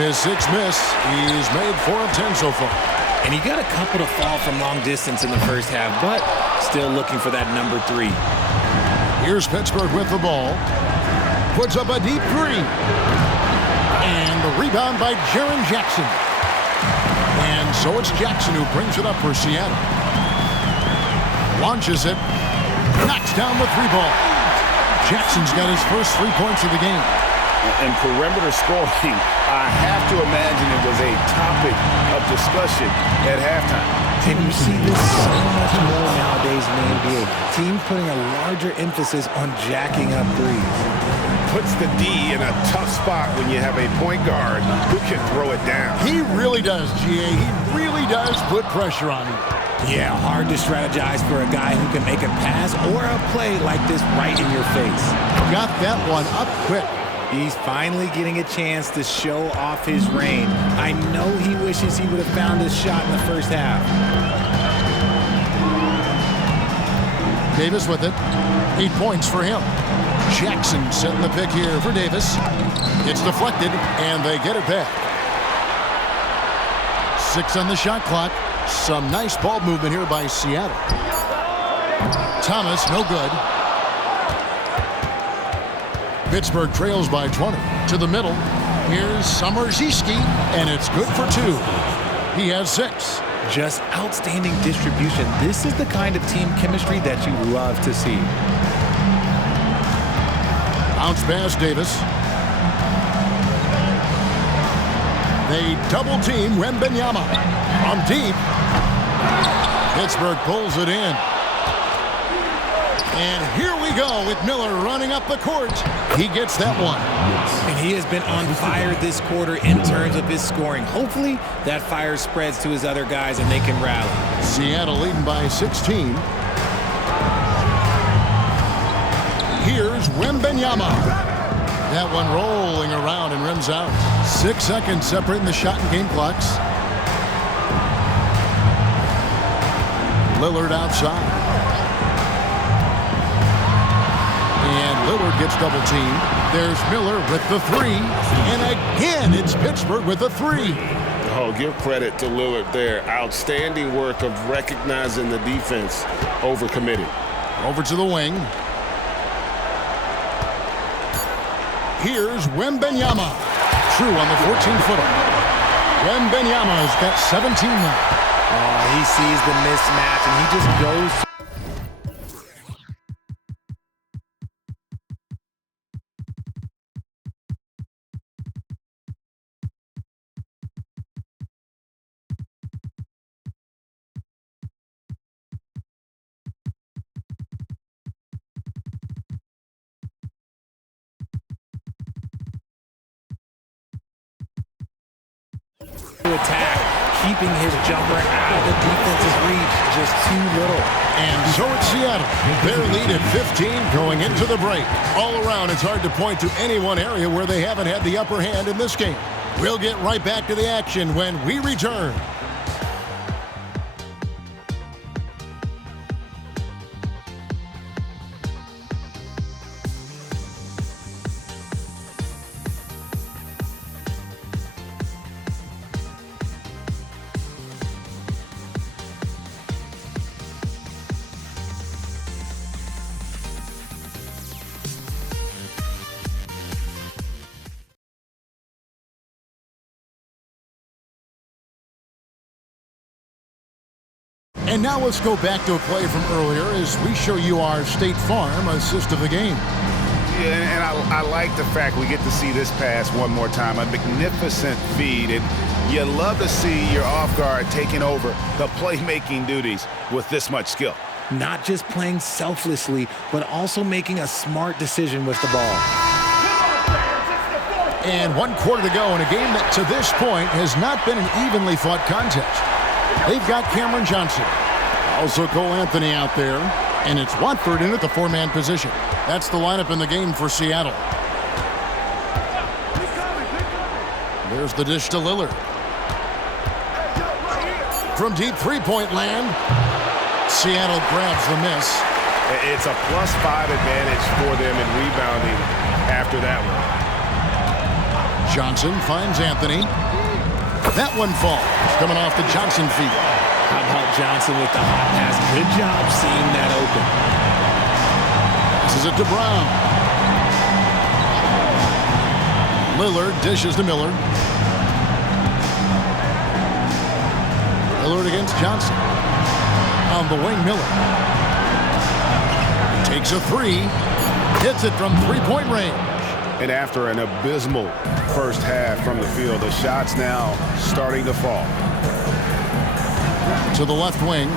His sixth miss. He's made 4 of 10 so far. And he got a couple to fall from long distance in the first half, but still looking for that number 3. Here's Pittsburgh with the ball. Puts up a deep 3. And the rebound by Jaren Jackson. And so it's Jackson who brings it up for Seattle. Launches it. Knocks down the 3 ball. Jackson's got his first 3 points of the game. And perimeter scoring, I have to imagine it was a topic of discussion at halftime. And you see this so much more nowadays in the NBA. Teams putting a larger emphasis on jacking up threes. Puts the D in a tough spot when you have a point guard who can throw it down. He really does, GA. He really does put pressure on him. Yeah, hard to strategize for a guy who can make a pass or a play like this right in your face. Got that one up quick. He's finally getting a chance to show off his reign. I know he wishes he would have found his shot in the first half. Davis with it. 8 points for him. Jackson setting the pick here for Davis. It's deflected, and they get it back. 6 on the shot clock. Some nice ball movement here by Seattle. Thomas, no good. Pittsburgh trails by 20. To the middle. Here's Summerziski, and it's good for 2. He has 6. Just outstanding distribution. This is the kind of team chemistry that you love to see. Bounce pass Davis. They double team Wembenyama. From deep. Pittsburgh pulls it in. And here we go with Miller running up the court. He gets that one. And he has been on fire this quarter in terms of his scoring. Hopefully that fire spreads to his other guys and they can rally. Seattle leading by 16. Here's Wembenyama. That one rolling around and rims out. 6 seconds separating the shot and game clocks. Lillard outside. And Lillard gets double teamed. There's Miller with the 3. And again, it's Pittsburgh with the 3. Oh, give credit to Lillard there. Outstanding work of recognizing the defense overcommitted. Over to the wing. Here's Wembenyama. True on the 14-footer. Wembenyama's got 17 now. Oh, he sees the mismatch and he just goes. Attack, keeping his jumper out of the defense's reach, just too little. And so it's Seattle. Their lead at 15 going into the break. All around, it's hard to point to any one area where they haven't had the upper hand in this game. We'll get right back to the action when we return. And now let's go back to a play from earlier as we show you our State Farm assist of the game. Yeah, and I like the fact we get to see this pass one more time. A magnificent feed, and you love to see your off guard taking over the playmaking duties with this much skill. Not just playing selflessly, but also making a smart decision with the ball. And 1 quarter to go in a game that to this point has not been an evenly fought contest. They've got Cameron Johnson. Also Cole Anthony out there. And it's Watford in at the 4-man position. That's the lineup in the game for Seattle. There's the dish to Lillard. From deep 3-point land, Seattle grabs the miss. It's a +5 advantage for them in rebounding after that one. Johnson finds Anthony. That one falls. Coming off the Johnson feet. How about Johnson with the hot pass? Good job seeing that open. This is it to Brown. Lillard dishes to Miller. Lillard against Johnson. On the wing, Miller. Takes a three. Hits it from three-point range. And after an abysmal first half from the field, the shots now starting to fall. To the left wing.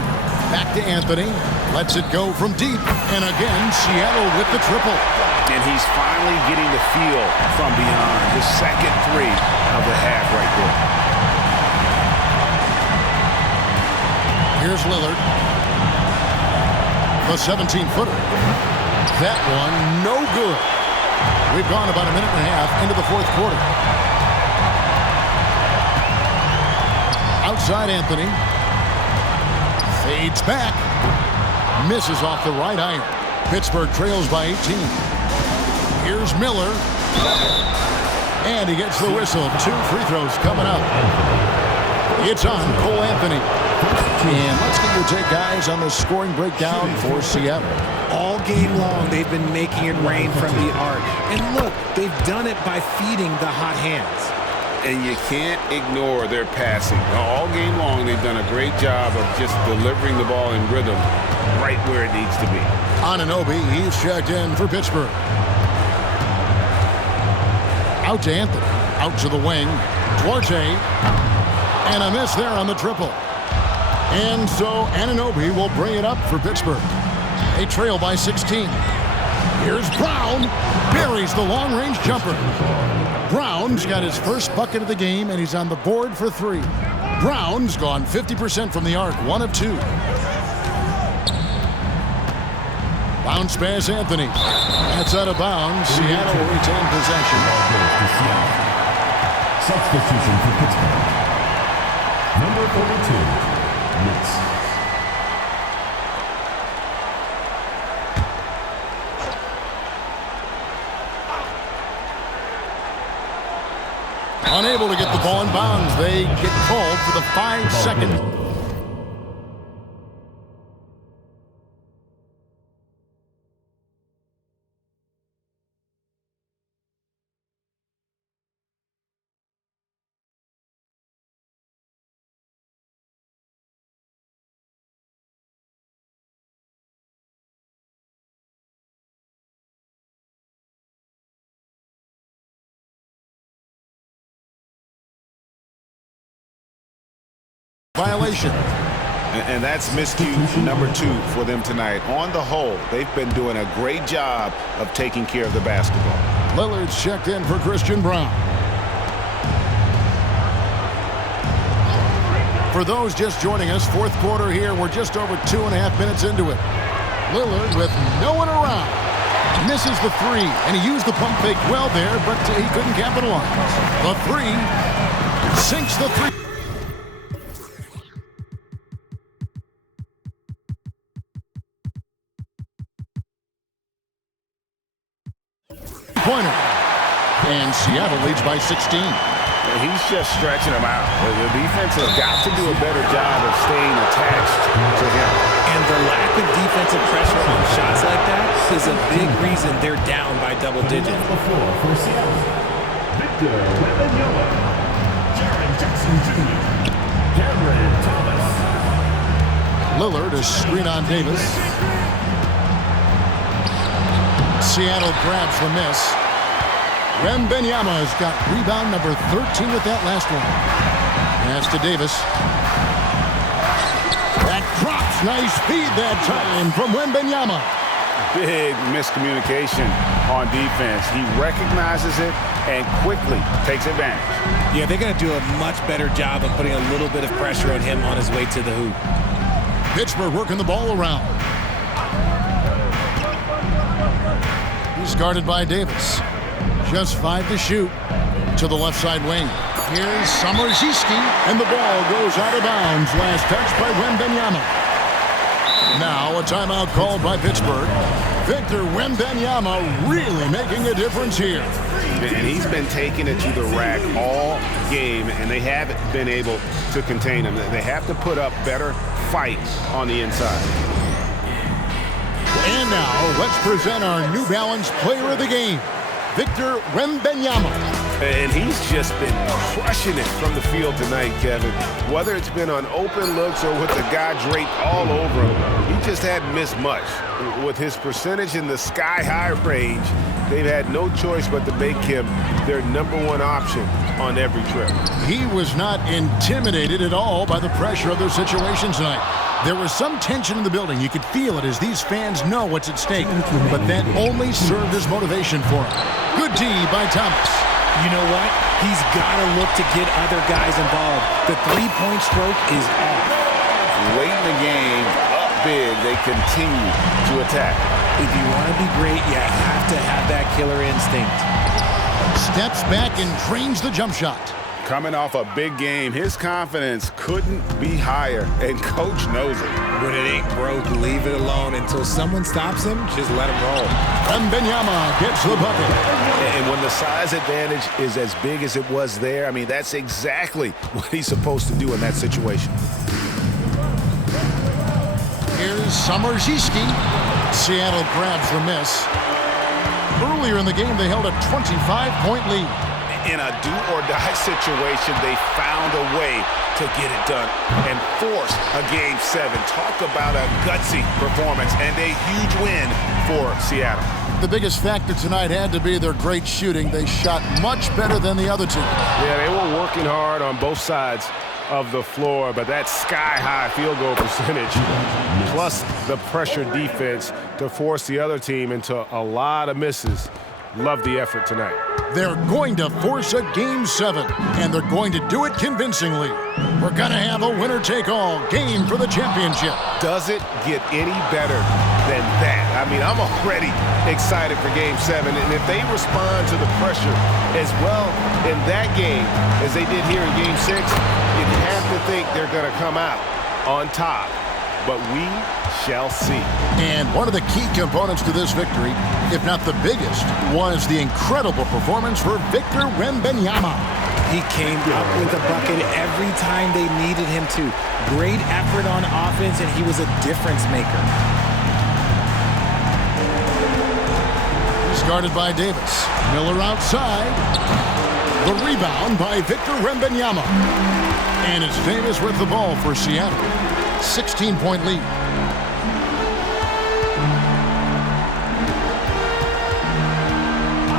Back to Anthony. Lets it go from deep. And again, Seattle with the triple. And he's finally getting the feel from beyond. His second three of the half right there. Here's Lillard. The 17-footer. That one, no good. We've gone about a minute and a half into the fourth quarter. Outside Anthony. Fades back. Misses off the right iron. Pittsburgh trails by 18. Here's Miller. And he gets the whistle. 2 free throws coming up. It's on Cole Anthony. And let's get your take, guys, on the scoring breakdown for Seattle. All game long, they've been making it rain from the arc. And look, they've done it by feeding the hot hands. And you can't ignore their passing. All game long, they've done a great job of just delivering the ball in rhythm right where it needs to be. Anunoby, he's checked in for Pittsburgh. Out to Anthony. Out to the wing. Duarte. And a miss there on the triple. And so Anunoby will bring it up for Pittsburgh. They trail by 16. Here's Brown. Buries the long-range jumper. Brown's got his first bucket of the game, and he's on the board for 3. Brown's gone 50% from the arc, 1 of 2. Bounce pass Anthony. That's out of bounds. Seattle will retain possession. Substitution for Pittsburgh. Number 42, Mitz. Unable to get the ball in bounds. They get called for the 5-second. Violation. And that's miscue number 2 for them tonight. On the whole, they've been doing a great job of taking care of the basketball. Lillard's checked in for Christian Brown. For those just joining us, fourth quarter here. We're just over 2.5 minutes into it. Lillard with no one around. Misses the 3, and he used the pump fake well there, but he couldn't capitalize. The 3 sinks the 3. Pointer. And Seattle leads by 16. He's just stretching them out. The defense has got to do a better job of staying attached to him. And the lack of defensive pressure on shots like that is a big reason they're down by double digits. Number 4 for Seattle, Victor Wembanyama, Jaren Jackson Jr., Cameron Thomas. Lillard is screen on Davis. Seattle grabs the miss. Wembanyama has got rebound number 13 with that last one. Pass to Davis. That drops. Nice feed that time from Wembanyama. Big miscommunication on defense. He recognizes it and quickly takes advantage. Yeah, they're going to do a much better job of putting a little bit of pressure on him on his way to the hoop. Pittsburgh working the ball around. He's guarded by Davis. Just 5 to shoot. To the left side wing. Here's Summerziski, and the ball goes out of bounds. Last touch by Wembanyama. Now a timeout called by Pittsburgh. Victor Wembanyama really making a difference here. And he's been taking it to the rack all game, and they haven't been able to contain him. They have to put up better fight on the inside. And now, let's present our New Balance Player of the Game, Victor Wembanyama. And he's just been crushing it from the field tonight, Kevin. Whether it's been on open looks or with the guy draped all over him, he just hadn't missed much. With his percentage in the sky-high range, they've had no choice but to make him their #1 option on every trip. He was not intimidated at all by the pressure of their situation tonight. There was some tension in the building. You could feel it as these fans know what's at stake. But that only served as motivation for him. Good D by Thomas. You know what? He's got to look to get other guys involved. The three-point stroke is off. Late in the game, up big, they continue to attack. If you want to be great, you have to have that killer instinct. Steps back and trains the jump shot. Coming off a big game, his confidence couldn't be higher, and Coach knows it. When it ain't broke, leave it alone. Until someone stops him, just let him roll. Wembanyama gets the bucket. And when the size advantage is as big as it was there, I mean, that's exactly what he's supposed to do in that situation. Here's Summerziski. Seattle grabs the miss. Earlier in the game, they held a 25-point lead. In a do-or-die situation, they found a way to get it done and force a Game 7. Talk about a gutsy performance and a huge win for Seattle. The biggest factor tonight had to be their great shooting. They shot much better than the other two. Yeah, they were working hard on both sides of the floor, but that sky-high field goal percentage plus the pressure defense to force the other team into a lot of misses. Love the effort tonight. They're going to force a Game 7, and they're going to do it convincingly. We're going to have a winner-take-all game for the championship. Does it get any better than that? I mean, I'm already excited for Game 7, and if they respond to the pressure as well in that game as they did here in Game 6, you'd have to think they're going to come out on top. But we shall see. And one of the key components to this victory, if not the biggest, was the incredible performance for Victor Wembanyama. He came up with a bucket every time they needed him to. Great effort on offense, and he was a difference maker. He's guarded by Davis. Miller outside. The rebound by Victor Wembanyama. And it's Davis with the ball for Seattle. 16-point lead.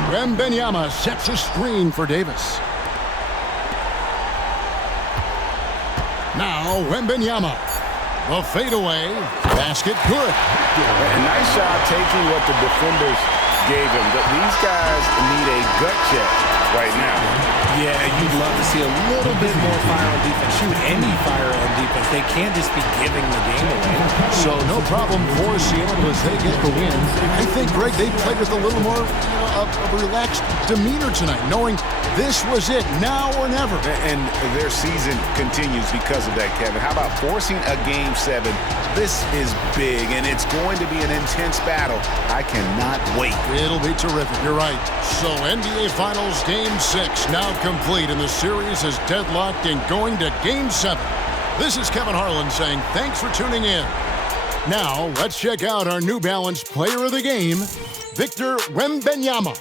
Wembanyama sets a screen for Davis. Now Wembanyama. The fadeaway. Basket good. A nice job taking what the defenders gave him. These guys need a gut check right now. Yeah, you'd love to see a little bit more fire on defense. Shoot, any fire on defense. They can't just be giving the game away. So no problem for Seattle as they get the win. I think, Greg, they played with a little more of a relaxed demeanor tonight, knowing this was it, now or never. And their season continues because of that, Kevin. How about forcing a Game 7? This is big, and it's going to be an intense battle. I cannot wait. It'll be terrific. You're right. So NBA Finals Game 6 now complete, and the series is deadlocked and going to Game 7. This is Kevin Harlan saying thanks for tuning in. Now, let's check out our New Balance Player of the Game, Victor Wembanyama.